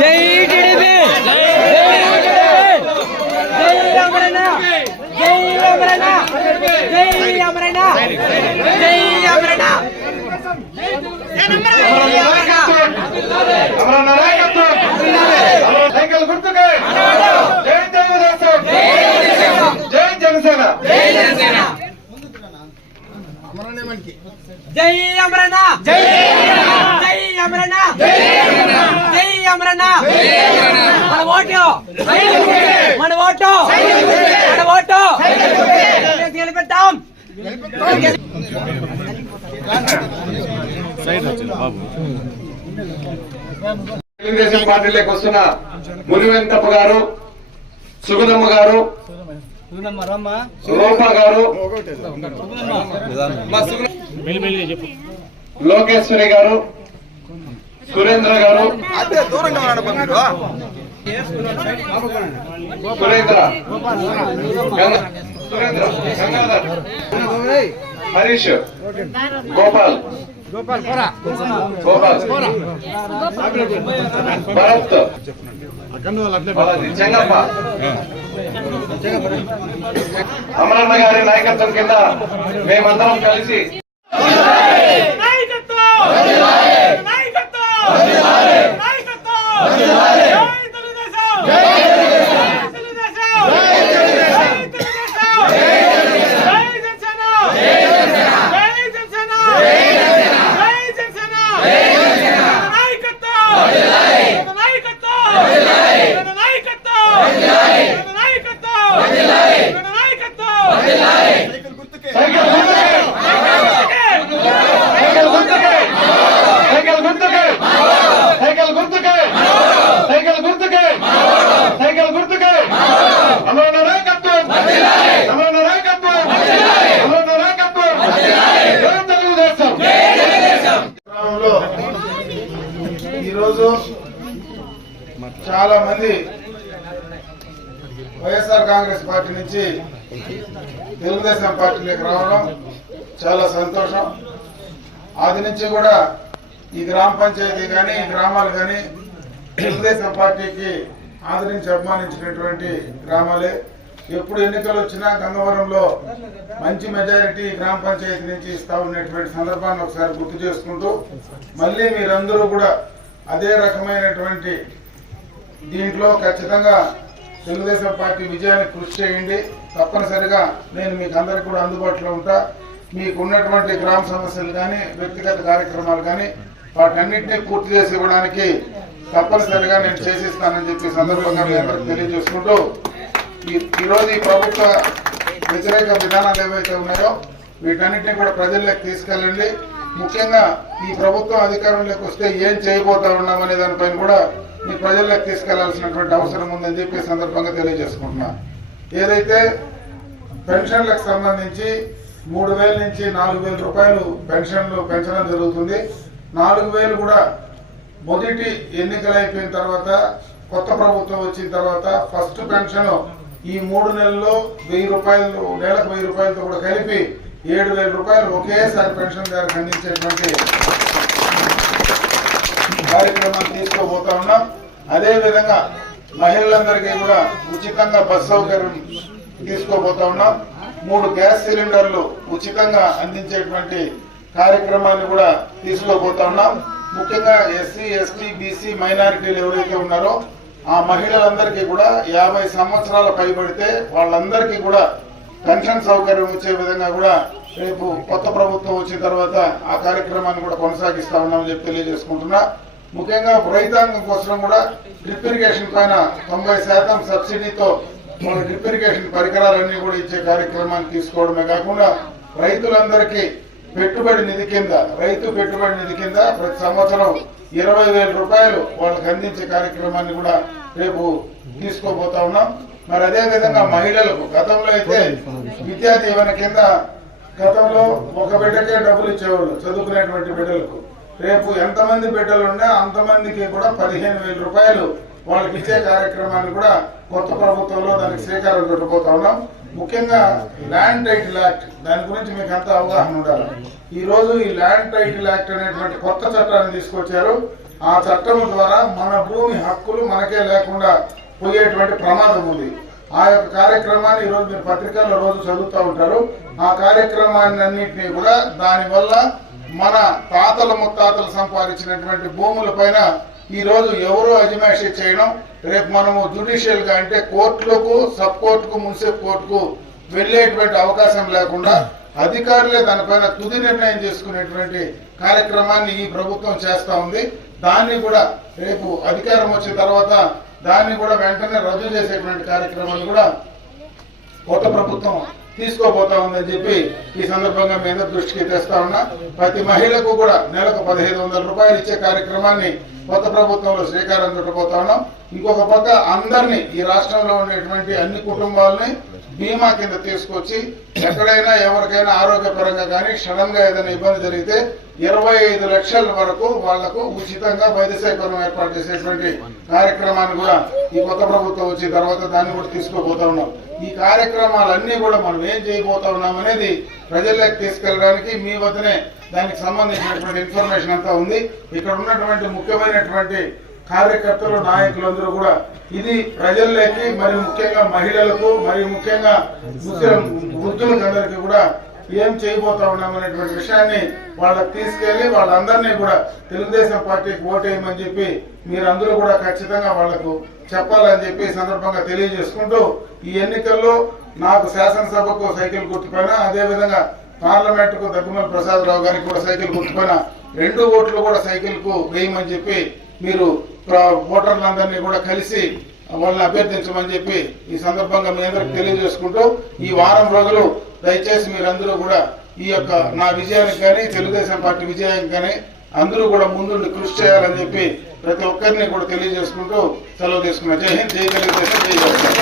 జై టీడీపీ, జై అమరణ, జై అమరణ, జై అమరణ, జై అమరణ, సైకిల్ గుర్తుకే జై తెలుగుదేశం, జై జనసేన, జై అమరణ, జై అమరణ, జై అమరణ, మన ఓటు, మన ఓటు, మన ఓటు గెలిపిద్దాం. తెలుగుదేశం పార్టీలోకి వస్తున్న మునివెంకప్ప గారు, సుగదమ్మ గారు, రూప గారు, లోకేశ్వరి గారు, సురేంద్ర గారు, సురేంద్ర గంగాధర్, హరీష్, గోపాల్, భరత్, చెంగప్ప, అమరన్న గారి నాయకత్వం కింద మేమందరం కలిసి ఈరోజు చాలా మంది వైఎస్ఆర్ కాంగ్రెస్ పార్టీ నుంచి తెలుగుదేశం పార్టీలోకి రావడం చాలా సంతోషం. ఆది నుంచి కూడా ఈ గ్రామ పంచాయతీ కానీ ఈ గ్రామాలు కానీ తెలుగుదేశం పార్టీకి ఆదరించి అభిమానించినటువంటి గ్రామాలే. ఎప్పుడు ఎన్నికలు వచ్చినా గంగవరంలో మంచి మెజారిటీ గ్రామ పంచాయతీ నుంచి ఇస్తా ఉన్నటువంటి సందర్భాన్ని ఒకసారి గుర్తు చేసుకుంటూ మళ్ళీ మీరందరూ కూడా అదే రకమైనటువంటి దీంట్లో ఖచ్చితంగా తెలుగుదేశం పార్టీ విజయానికి కృషి చేయండి. తప్పనిసరిగా నేను మీకు అందరికీ కూడా అందుబాటులో ఉంటా. మీకు ఉన్నటువంటి గ్రామ సమస్యలు కానీ వ్యక్తిగత కార్యక్రమాలు కానీ వాటన్నింటినీ పూర్తి చేసి ఇవ్వడానికి తప్పనిసరిగా నేను చేసిస్తానని చెప్పి సందర్భంగా మీ అందరికి తెలియజేసుకుంటూ ఈరోజు ఈ ప్రభుత్వ వ్యతిరేక విధానాలు ఏవైతే ఉన్నాయో వీటన్నిటిని కూడా ప్రజల్లోకి తీసుకెళ్ళండి. ముఖ్యంగా ఈ ప్రభుత్వం అధికారంలోకి వస్తే ఏం చేయబోతా ఉన్నామనే దానిపైన కూడా మీ ప్రజల్లోకి తీసుకెళ్లాల్సినటువంటి అవసరం ఉందని చెప్పి సందర్భంగా తెలియజేసుకుంటున్నా. ఏదైతే పెన్షన్లకు సంబంధించి 3,000 నుంచి 4,000 రూపాయలు పెన్షన్లు పెంచడం జరుగుతుంది. 4,000 కూడా మొదటి ఎన్నికలు అయిపోయిన తర్వాత కొత్త ప్రభుత్వం వచ్చిన తర్వాత ఫస్ట్ పెన్షన్ ఈ 3 నెలల్లో 1,000 రూపాయలు, నెలకు 1,000 రూపాయలతో కూడా కలిపి 7,000 రూపాయలు ఒకేసారి పెన్షన్ గారికి అందించేటువంటి కార్యక్రమాన్ని తీసుకోబోతా ఉన్నాం. అదే విధంగా మహిళలందరికీ కూడా ఉచితంగా బస్ సౌకర్యం తీసుకోబోతా ఉన్నాం. 3 గ్యాస్ సిలిండర్లు ఉచితంగా అందించేటువంటి కార్యక్రమాన్ని కూడా తీసుకోబోతా ఉన్నాం. ముఖ్యంగా ఎస్సీ, ఎస్టీ, బీసీ మైనారిటీలు ఎవరైతే ఉన్నారో ఆ మహిళలందరికీ కూడా 50 సంవత్సరాల పైబడితే వాళ్ళందరికీ కూడా పెన్షన్ సౌకర్యం వచ్చే విధంగా కూడా రేపు కొత్త ప్రభుత్వం వచ్చిన తర్వాత ఆ కార్యక్రమాన్ని కూడా కొనసాగిస్తా ఉన్నామని చెప్పి తెలియజేసుకుంటున్నా. ముఖ్యంగా రైతాంగం కోసం కూడా డ్రిప్ ఇరిగేషన్ పైన 90% సబ్సిడీతో మన డ్రిప్ ఇరిగేషన్ పరికరాలన్నీ కూడా ఇచ్చే కార్యక్రమాన్ని తీసుకోవడమే కాకుండా రైతులందరికీ పెట్టుబడి నిధి కింద, రైతు పెట్టుబడి నిధి కింద ప్రతి సంవత్సరం 20,000 రూపాయలు వాళ్ళకి అందించే కార్యక్రమాన్ని కూడా రేపు తీసుకోబోతా ఉన్నాం. మరి అదే విధంగా మహిళలకు గతంలో అయితే విద్యా దీవెన కింద గతంలో ఒక బిడ్డకే డబ్బులు ఇచ్చేవాళ్ళు చదువుకునేటువంటి బిడ్డలకు. రేపు ఎంతమంది బిడ్డలు ఉన్నా అంతమందికి కూడా 15,000 రూపాయలు వాళ్ళకి ఇచ్చే కార్యక్రమాన్ని కూడా కొత్త ప్రభుత్వంలో దానికి శ్రీకారం చుట్టబోతా ఉన్నాం. ముఖ్యంగా ల్యాండ్ టైటిల్ యాక్ట్, దాని గురించి మీకు అంతా అవగాహన ఉండాలి. ఈ రోజు ఈ ల్యాండ్ టైటిల్ యాక్ట్ అనేటువంటి కొత్త చట్టాన్ని తీసుకొచ్చారు. ఆ చట్టం ద్వారా మన భూమి హక్కులు మనకే లేకుండా పోయేటువంటి ప్రమాదం ఉంది. ఆ యొక్క కార్యక్రమాన్ని ఈరోజు మీరు పత్రికల్లో రోజు చదువుతూ ఉంటారు. ఆ కార్యక్రమాన్ని అన్నింటినీ కూడా దానివల్ల మన తాతల ముత్తాతలు సంపాదించినటువంటి భూముల పైన ఈ రోజు ఎవరో అజమాయిషీ చేయడం, రేపు మనము జ్యుడిషియల్ గా అంటే కోర్టులకు, సబ్ కోర్టుకు, మున్సిపల్ కోర్టుకు వెళ్లేటువంటి అవకాశం లేకుండా అధికారులే దానిపైన తుది నిర్ణయం చేసుకునేటువంటి కార్యక్రమాన్ని ఈ ప్రభుత్వం చేస్తా ఉంది. దాన్ని కూడా రేపు అధికారం వచ్చిన తర్వాత దాన్ని కూడా వెంటనే రద్దు చేసేటువంటి కార్యక్రమాన్ని కూడా కొత్త ప్రభుత్వం తీసుకోబోతా ఉందని చెప్పి ఈ సందర్భంగా మీ అందరి దృష్టికి తెస్తా ఉన్నా. ప్రతి మహిళకు కూడా నెలకు 1500 రూపాయలు ఇచ్చే కార్యక్రమాన్ని కొత్త ప్రభుత్వంలో శ్రీకారం చుట్టబోతా ఉన్నాం. ఇంకొక పక్క అందరినీ, ఈ రాష్ట్రంలో ఉండేటువంటి అన్ని కుటుంబాలని బీమా కింద తీసుకొచ్చి ఎక్కడైనా ఎవరికైనా ఆరోగ్యపరంగా కానీ సడన్ గా ఏదైనా ఇబ్బంది జరిగితే 25 లక్షల వరకు వాళ్లకు ఉచితంగా వైద్య సేవలను ఏర్పాటు చేసేటువంటి కార్యక్రమాన్ని కూడా ఈ కొత్త ప్రభుత్వం వచ్చిన తర్వాత దాన్ని కూడా తీసుకోబోతా ఉన్నాం. ఈ కార్యక్రమాలన్నీ కూడా మనం ఏం చేయబోతా ఉన్నాం అనేది ప్రజల్లోకి తీసుకెళ్ళడానికి మీ వద్దనే దానికి సంబంధించినటువంటి ఇన్ఫర్మేషన్ అంతా ఉంది. ఇక్కడ ఉన్నటువంటి ముఖ్యమైనటువంటి కార్యకర్తలు, నాయకులందరూ కూడా ఇది ప్రజల్లోకి, మరి ముఖ్యంగా మహిళలకు, మరి ముఖ్యంగా ముస్లిం వృద్ధులకు అందరికీ కూడా ఏం చేయబోతా ఉన్నామనేటువంటి విషయాన్ని వాళ్ళకి తీసుకెళ్లి వాళ్ళందరినీ కూడా తెలుగుదేశం పార్టీకి ఓటేయమని చెప్పి మీరందరూ కూడా ఖచ్చితంగా వాళ్లకు చెప్పాలని చెప్పి ఈ సందర్భంగా తెలియజేసుకుంటూ, ఈ ఎన్నికల్లో నాకు శాసనసభకు సైకిల్ గుర్తుపైన, అదేవిధంగా పార్లమెంట్ కు దగ్గుమల ప్రసాదరావు గారికి కూడా సైకిల్ గుర్తుపైన 2 ఓట్లు కూడా సైకిల్ కు వేయమని చెప్పి మీరు ఓటర్లందరినీ కూడా కలిసి వాళ్ళని అభ్యర్థించమని చెప్పి ఈ సందర్భంగా మీ అందరికి తెలియజేసుకుంటూ, ఈ వారం రోజులు దయచేసి మీరందరూ కూడా ఈ యొక్క నా విజయానికి కానీ, తెలుగుదేశం పార్టీ విజయానికి కానీ అందరూ కూడా ముందుండి కృషి చేయాలని చెప్పి ప్రతి ఒక్కరిని కూడా తెలియజేసుకుంటూ సెలవు తీసుకున్నా. జై హింద్, జై తెలుగుదేశం, జై జగన్.